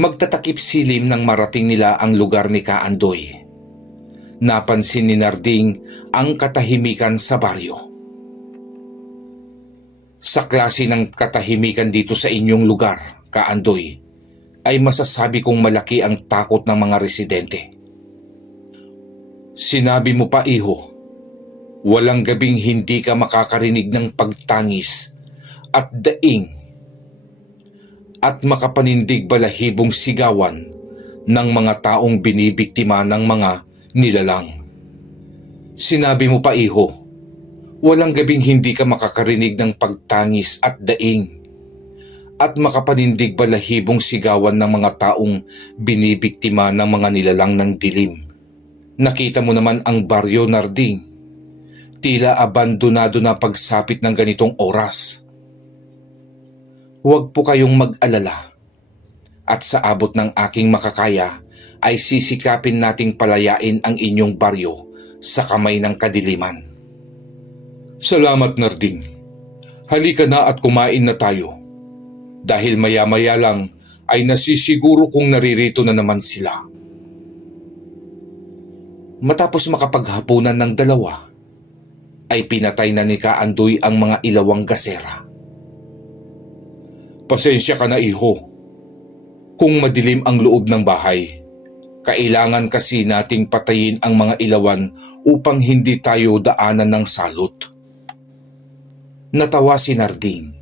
Magtatakip silim nang marating nila ang lugar ni Kaandoy. Napansin ni Narding ang katahimikan sa baryo. Sa klase ng katahimikan dito sa inyong lugar, Kaandoy, ay masasabi kong malaki ang takot ng mga residente. Sinabi mo pa, iho, walang gabing hindi ka makakarinig ng pagtangis at daing at makapanindig balahibong sigawan ng mga taong binibiktima ng mga nilalang. Sinabi mo pa, iho, walang gabing hindi ka makakarinig ng pagtangis at daing at makapanindig balahibong sigawan ng mga taong binibiktima ng mga nilalang ng dilim. Nakita mo naman ang baryo, Narding. Tila abandonado na pagsapit ng ganitong oras. Huwag po kayong mag-alala. At sa abot ng aking makakaya ay sisikapin nating palayain ang inyong baryo sa kamay ng kadiliman. Salamat, Narding. Halika na at kumain na tayo. Dahil maya-maya lang ay nasisiguro kong naririto na naman sila. Matapos makapaghapunan ng dalawa, ay pinatay na ni Kaandoy ang mga ilawang gasera. Pasensya ka na, iho. Kung madilim ang loob ng bahay, kailangan kasi nating patayin ang mga ilawan upang hindi tayo daanan ng salot. Natawa si Narding.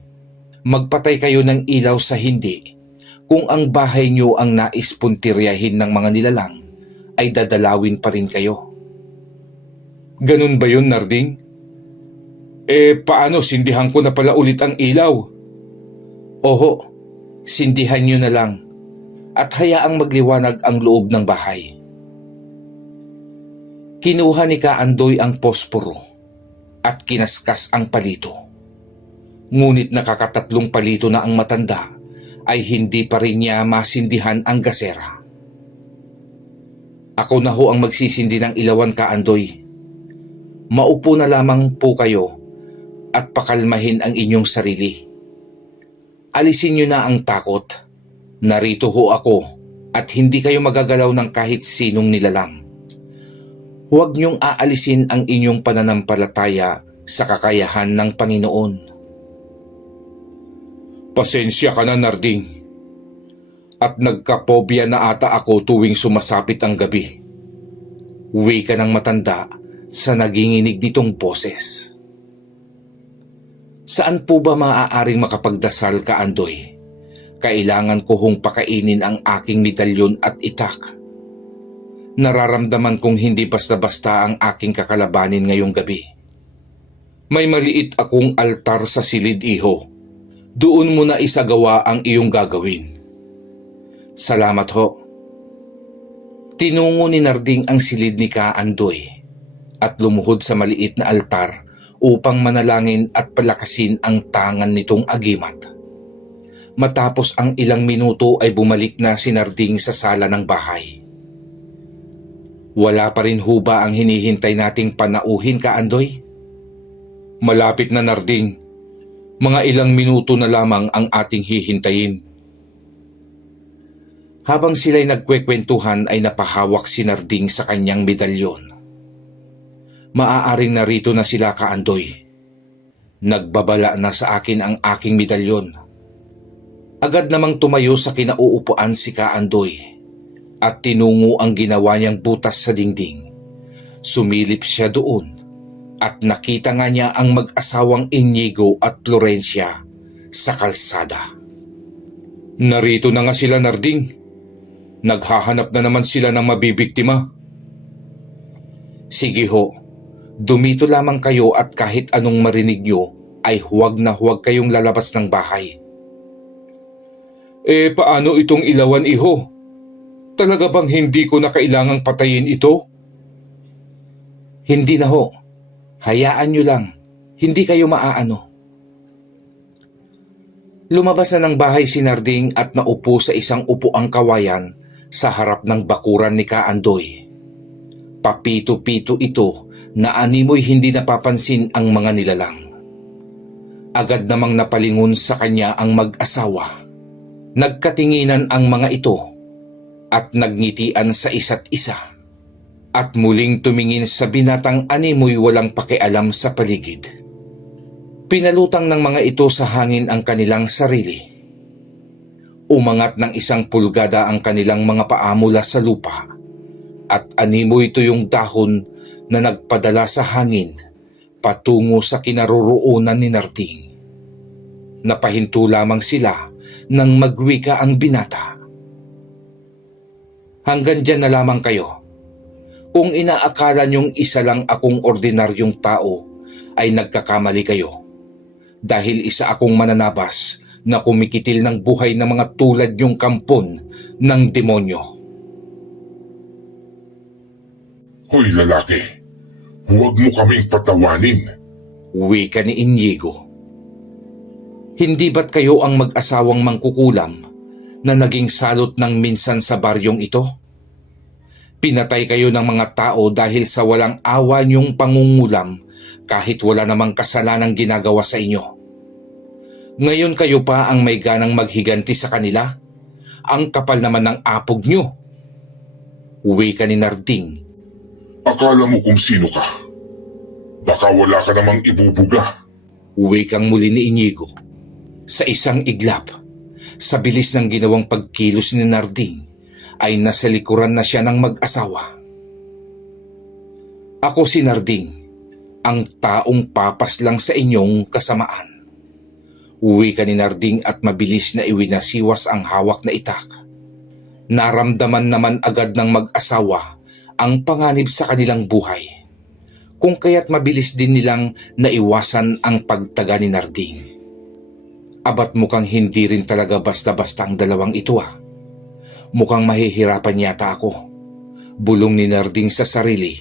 Magpatay kayo ng ilaw sa hindi. Kung ang bahay niyo ang nais puntiryahin ng mga nilalang, ay dadalawin pa rin kayo. Ganun ba yun, Narding? Paano sindihan ko na pala ulit ang ilaw? Oho, sindihan nyo na lang at hayaang magliwanag ang loob ng bahay. Kinuha ni Kaandoy ang posporo at kinaskas ang palito. Ngunit nakakatatlong palito na ang matanda ay hindi pa rin niya masindihan ang gasera. Ako na ho ang magsisindi ng ilawan, Kaandoy. Maupo na lamang po kayo at pakalmahin ang inyong sarili. Alisin niyo na ang takot. Narito ho ako at hindi kayo magagalaw ng kahit sinong nilalang. Huwag niyong aalisin ang inyong pananampalataya sa kakayahan ng Panginoon. Pasensya ka na, Narding. At nagkapobya na ata ako tuwing sumasapit ang gabi. Uwi ka ng matanda sa naginginig nitong boses. Saan po ba maaaring makapagdasal, Kaandoy? Kailangan ko hong pakainin ang aking medalyon at itak. Nararamdaman kong hindi basta-basta ang aking kakalabanin ngayong gabi. May maliit akong altar sa silid, iho. Doon mo na isagawa ang iyong gagawin. Salamat ho. Tinungo ni Narding ang silid ni Kaandoy at lumuhod sa maliit na altar upang manalangin at palakasin ang tangan nitong agimat. Matapos ang ilang minuto ay bumalik na si Narding sa sala ng bahay. Wala pa rin ho ba ang hinihintay nating panauhin, Kaandoy? Malapit na, Narding. Mga ilang minuto na lamang ang ating hihintayin. Habang sila'y nagkwekwentuhan ay napahawak si Narding sa kanyang medalyon. Maaaring narito na sila, Kaandoy. Nagbabala na sa akin ang aking medalyon. Agad namang tumayo sa kinauupuan si Kaandoy at tinungo ang ginawa niyang butas sa dingding. Sumilip siya doon at nakita nga niya ang mag-asawang Inigo at Florencia sa kalsada. Narito na nga sila, Narding. Naghahanap na naman sila ng mabibiktima. Sige ho, dumito lamang kayo at kahit anong marinig nyo ay huwag na huwag kayong lalabas ng bahay. Paano itong ilawan, iho? Talaga bang hindi ko na kailangang patayin ito? Hindi na ho. Hayaan nyo lang. Hindi kayo maaano. Lumabas na ng bahay si Narding at naupo sa isang upuang kawayan sa harap ng bakuran ni Kaandoy. Papito-pito ito na animoy hindi napapansin ang mga nilalang. Agad namang napalingon sa kanya ang mag-asawa. Nagkatinginan ang mga ito at nagngitian sa isa't isa at muling tumingin sa binatang animoy walang pakialam sa paligid. Pinalutang ng mga ito sa hangin ang kanilang sarili. Umangat ng 1 pulgada ang kanilang mga paa mula sa lupa at animoy ito yung dahon na nagpadala sa hangin patungo sa kinaroroonan ni Narding. Napahinto lamang sila nang magwika ang binata. Hanggang dyan na lamang kayo. Kung inaakala niyong isa lang akong ordinaryong tao, ay nagkakamali kayo. Dahil isa akong mananabas na kumikitil ng buhay ng mga tulad niyong kampon ng demonyo. Hoy lalaki, huwag mo kaming patawanin. Wika ni Inigo. Hindi ba't kayo ang mag-asawang mangkukulam na naging salot ng minsan sa baryong ito? Pinatay kayo ng mga tao dahil sa walang awa niyong pangungulam kahit wala namang kasalanang ginagawa sa inyo. Ngayon kayo pa ang may ganang maghiganti sa kanila? Ang kapal naman ng apog niyo. Wika ni Narding. Akala mo kung sino ka? Baka wala ka namang ibubuga. Wikang muli ni Inigo. Sa isang iglap, sa bilis ng ginawang pagkilos ni Narding, ay nasa likuran na siya ng mag-asawa. Ako si Narding, ang taong papas lang sa inyong kasamaan. Wika ni Narding at mabilis na iwinasiwas ang hawak na itak. Naramdaman naman agad ng mag-asawa ang panganib sa kanilang buhay, kung kaya't mabilis din nilang naiwasan ang pagtaga ni Narding. Abat mukhang hindi rin talaga basta-basta ang dalawang ito ah. Mukhang mahihirapan yata ako. Bulong ni Narding sa sarili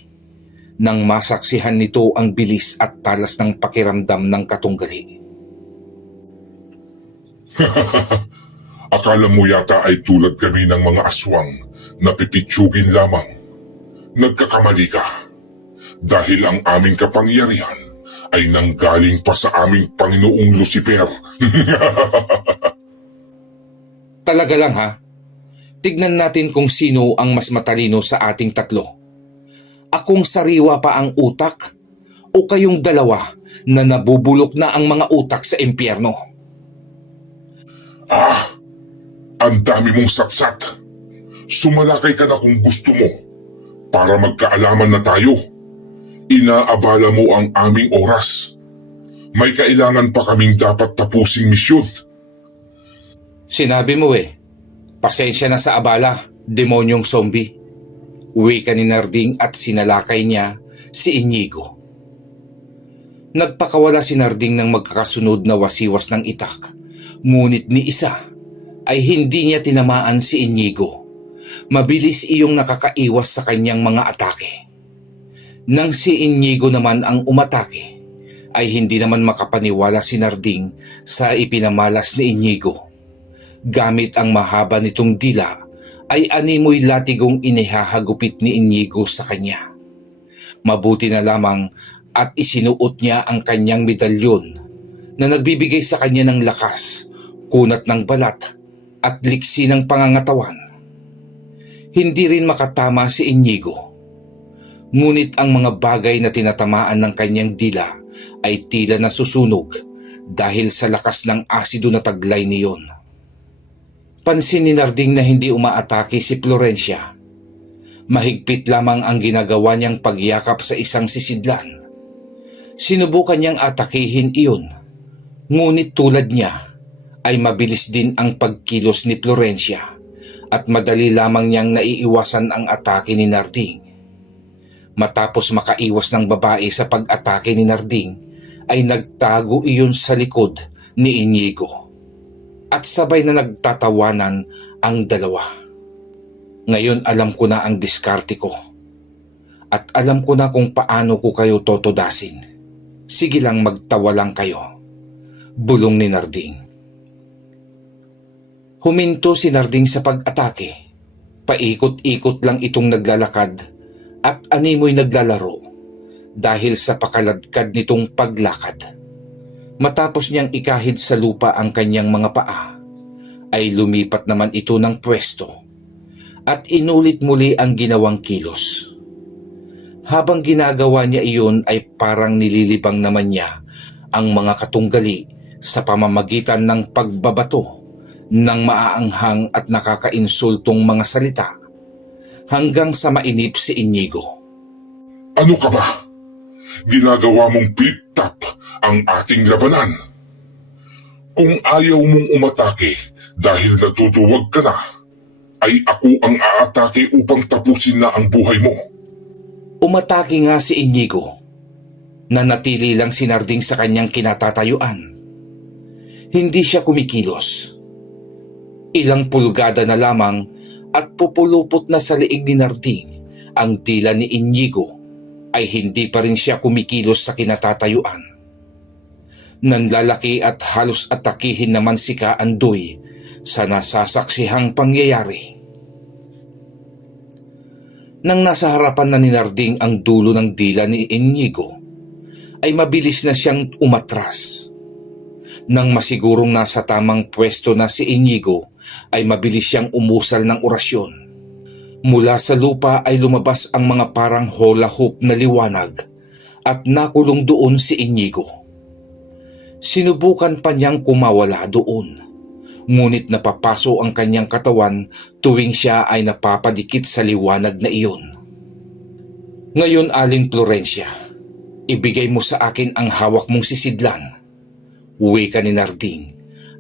nang masaksihan nito ang bilis at talas ng pakiramdam ng katunggali. Akala mo yata ay tulad kami ng mga aswang na pipitsugin lamang. Nagkakamali ka. Dahil ang aming kapangyarihan ay nanggaling pa sa aming Panginoong Lucifer. Talaga lang ha? Tignan natin kung sino ang mas matalino sa ating tatlo. Akong sariwa pa ang utak o kayong dalawa na nabubulok na ang mga utak sa impyerno? Ang dami mong satsat. Sumalakay ka na kung gusto mo para magkaalaman na tayo. Inaabala mo ang aming oras. May kailangan pa kaming dapat tapusing misyon. Sinabi mo pasensya na sa abala, demonyong zombie. Wika ni Narding at sinalakay niya si Inigo. Nagpakawala si Narding ng magkakasunod na wasiwas ng itak, ngunit ni isa ay hindi niya tinamaan si Inigo. Mabilis iyong nakakaiwas sa kanyang mga atake. Nang si Inigo naman ang umatake, ay hindi naman makapaniwala si Narding sa ipinamalas ni Inigo. Gamit ang mahaba nitong dila, ay animoy latigong inihahagupit ni Inigo sa kanya. Mabuti na lamang at isinuot niya ang kanyang medalyon na nagbibigay sa kanya ng lakas, kunat ng balat at liksi ng pangangatawan. Hindi rin makatama si Inigo. Ngunit ang mga bagay na tinatamaan ng kanyang dila ay tila nasusunog dahil sa lakas ng asido na taglay niyon. Pansin ni Narding na hindi umaatake si Florencia. Mahigpit lamang ang ginagawa niyang pagyakap sa isang sisidlan. Sinubukan niyang atakihin iyon, ngunit tulad niya ay mabilis din ang pagkilos ni Florencia at madali lamang niyang naiiwasan ang atake ni Narding. Matapos makaiwas ng babae sa pag-atake ni Narding, ay nagtago iyon sa likod ni Inigo. At sabay na nagtatawanan ang dalawa. Ngayon alam ko na ang diskarte ko. At alam ko na kung paano ko kayo totodasin. Sige lang, magtawa lang kayo. Bulong ni Narding. Huminto si Narding sa pag-atake. Paikot-ikot lang itong naglalakad at animoy naglalaro dahil sa pakaladkad nitong paglakad. Matapos niyang ikahid sa lupa ang kanyang mga paa, ay lumipat naman ito ng pwesto at inulit muli ang ginawang kilos. Habang ginagawa niya iyon ay parang nililibang naman niya ang mga katunggali sa pamamagitan ng pagbabato ng maaanghang at nakakainsultong mga salita hanggang sa mainip si Inigo. Ano ka ba? Ginagawa mong flip-top ang ating labanan. Kung ayaw mong umatake dahil natutuwag ka na, ay ako ang aatake upang tapusin na ang buhay mo. Umatake nga si Inigo. Nanatili lang si Narding sa kanyang kinatatayuan. Hindi siya kumikilos. Ilang pulgada na lamang at pupulupot na sa liig ni Narding ang tila ni Inigo, ay hindi pa rin siya kumikilos sa kinatatayuan. Nanlalaki at halos atakihin naman si Kaandoy sa nasasaksihang pangyayari. Nang nasa harapan na ni Narding ang dulo ng dila ni Inigo, ay mabilis na siyang umatras. Nang masigurong nasa tamang pwesto na si Inigo, ay mabilis siyang umusal ng orasyon. Mula sa lupa ay lumabas ang mga parang hula hoop na liwanag at nakulong doon si Inigo. Sinubukan pa niyang kumawala doon, ngunit napapaso ang kanyang katawan tuwing siya ay napapadikit sa liwanag na iyon. Ngayon, Aling Florencia, ibigay mo sa akin ang hawak mong sisidlan, wika ni Narding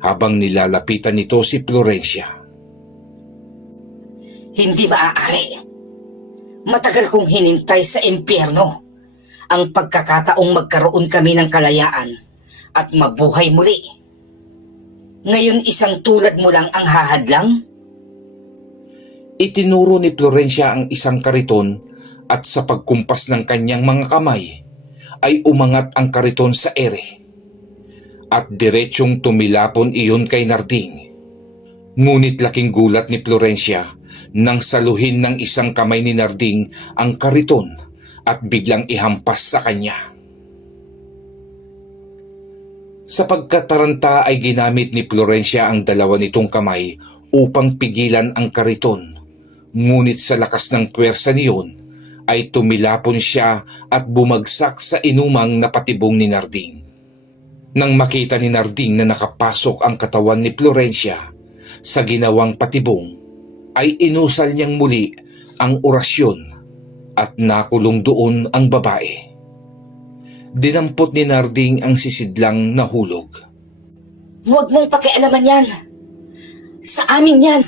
habang nilalapitan nito si Florencia. Hindi maaari. Matagal kong hinintay sa impyerno ang pagkakataong magkaroon kami ng kalayaan at mabuhay muli. Ngayon isang tulad mo lang ang hahadlang? Itinuro ni Florencia ang isang kariton at sa pagkumpas ng kanyang mga kamay ay umangat ang kariton sa ere at diretsyong tumilapon iyon kay Narding. Ngunit laking gulat ni Florencia nang saluhin ng isang kamay ni Narding ang kariton at biglang ihampas sa kanya. Sa pagkataranta ay ginamit ni Florencia ang dalawa nitong kamay upang pigilan ang kariton, ngunit sa lakas ng puwersa niyon ay tumilapon siya at bumagsak sa inumang napatibong ni Narding. Nang makita ni Narding na nakapasok ang katawan ni Florencia sa ginawang patibong, ay inusal niyang muli ang orasyon at nakulong doon ang babae. Dinampot ni Narding ang sisidlang nahulog. Huwag mong pakialaman yan. Sa amin yan.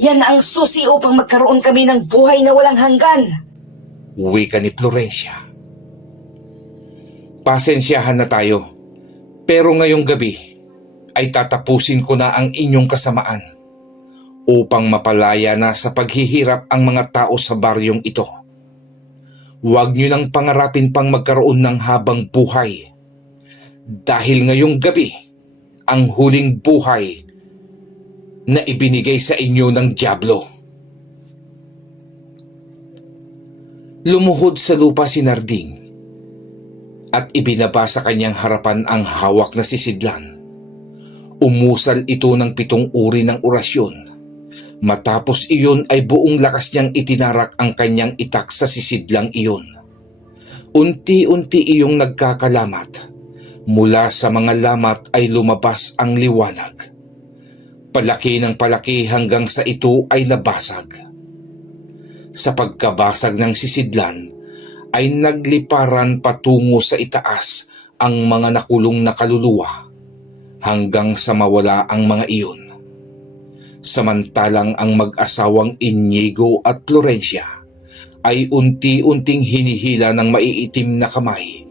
Yan ang susi upang magkaroon kami ng buhay na walang hanggan. Wika ni Florencia. Pasensyahan na tayo, pero ngayong gabi ay tatapusin ko na ang inyong kasamaan upang mapalaya na sa paghihirap ang mga tao sa baryong ito. Huwag niyo nang pangarapin pang magkaroon ng habang buhay dahil ngayong gabi ang huling buhay na ibinigay sa inyo ng dyablo. Lumuhod sa lupa si Narding at ibinaba sa kanyang harapan ang hawak na sisidlan. Umusal ito ng 7 uri ng orasyon. Matapos iyon ay buong lakas niyang itinarak ang kanyang itak sa sisidlang iyon. Unti-unti iyong nagkakalamat. Mula sa mga lamat ay lumabas ang liwanag. Palaki ng palaki hanggang sa ito ay nabasag. Sa pagkabasag ng sisidlan ay nagliparan patungo sa itaas ang mga nakulong na kaluluwa hanggang sa mawala ang mga iyon. Samantalang ang mag-asawang Inigo at Florencia ay unti-unting hinihila ng maiitim na kamay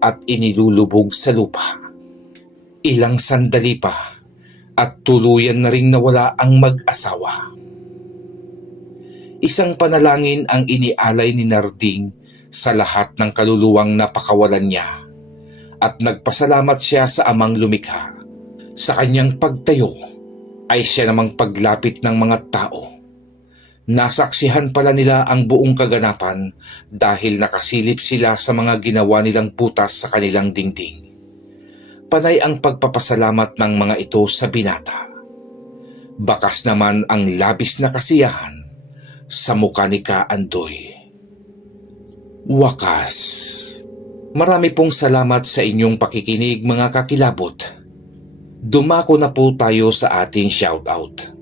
at inilulubog sa lupa. Ilang sandali pa at tuluyan na ring nawala ang mag-asawa. Isang panalangin ang inialay ni Narding sa lahat ng kaluluwang napakawalan niya at nagpasalamat siya sa amang lumikha. Sa kanyang pagtayo ay siya namang paglapit ng mga tao. Nasaksihan pala nila ang buong kaganapan dahil nakasilip sila sa mga ginawa nilang butas sa kanilang dingding. Panay ang pagpapasalamat ng mga ito sa binata. Bakas naman ang labis na kasiyahan sa mukha ni Ka Andoy. Wakas. Marami pong salamat sa inyong pakikinig mga kakilabot. Dumako na po tayo sa ating shoutout.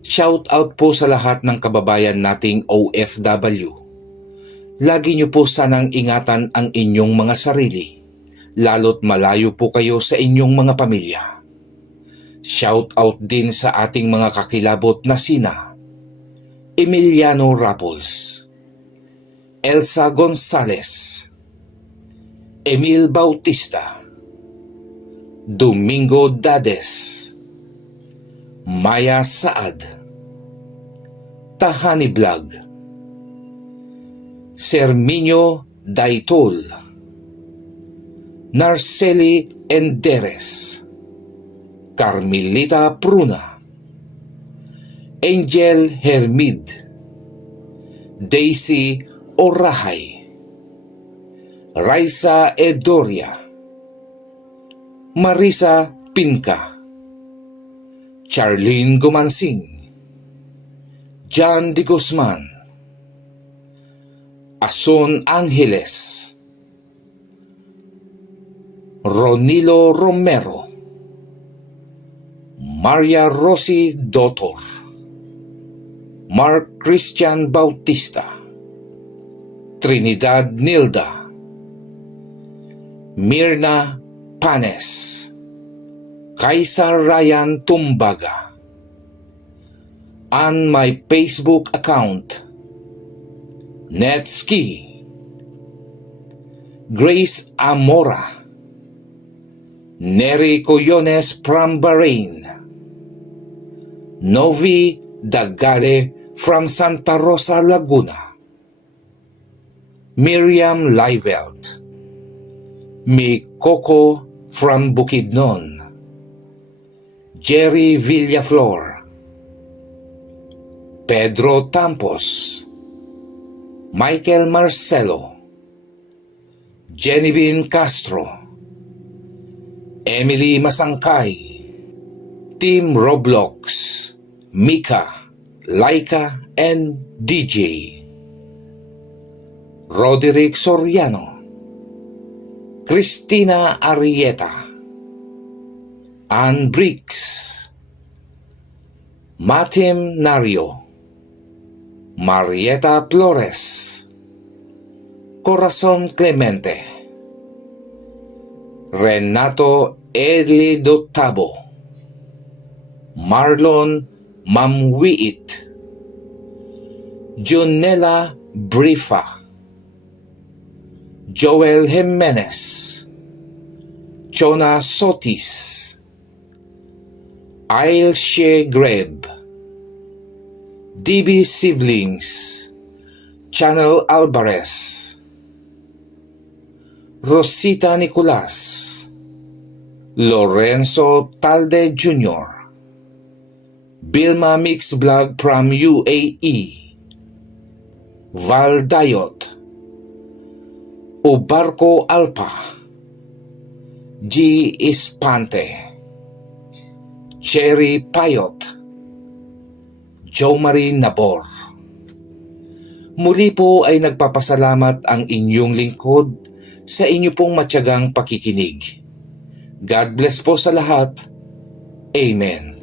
Shoutout po sa lahat ng kababayan nating OFW. Lagi niyo po sanang ingatan ang inyong mga sarili, lalo't malayo po kayo sa inyong mga pamilya. Shoutout din sa ating mga kakilabot na sina Emiliano Rapols, Elsa Gonzalez, Emil Bautista, Domingo Dades, Maya Saad, Tahani Vlog, Serminio Daitol, Narceli Enderes, Carmelita Pruna, Angel Hermid, Daisy Orahay, Raisa Edoria, Marisa Pinca, Charlene Gumansing, John de Guzman, Ason Angeles, Ronilo Romero, Maria Rosy Dotor, Mark Christian Bautista, Trinidad Nilda, Mirna Panes, Kaisar Ryan Tumbaga. On my Facebook account, Netski, Grace Amora, Neri Coyones from Bahrain, Novi Dagale from Santa Rosa, Laguna, Miriam Livelt, Mikoko from Bukidnon, Jerry Villaflor, Pedro Tampos, Michael Marcelo, Jenibin Castro, Emily Masangkay, Team Roblox, Mika, Laika, and DJ, Roderick Soriano, Cristina Arieta, Ann Briggs, Matim Nario, Marieta Flores, Corazon Clemente, Renato Edli Dottabo, Marlon Mamwiit, Junella Brifa, Joel Jimenez, Chona Sotis, Ailshe Greb, DB Siblings, Channel Alvarez, Rosita Nicolas, Lorenzo Talde Jr., Bilma Mix Vlog from UAE, Val Dayot, Ubarco Alpa, G. Espante, Cherry Payot, Jo Marie Nabor. Muli po ay nagpapasalamat ang inyong lingkod sa inyo pong matyagang pakikinig. God bless po sa lahat. Amen.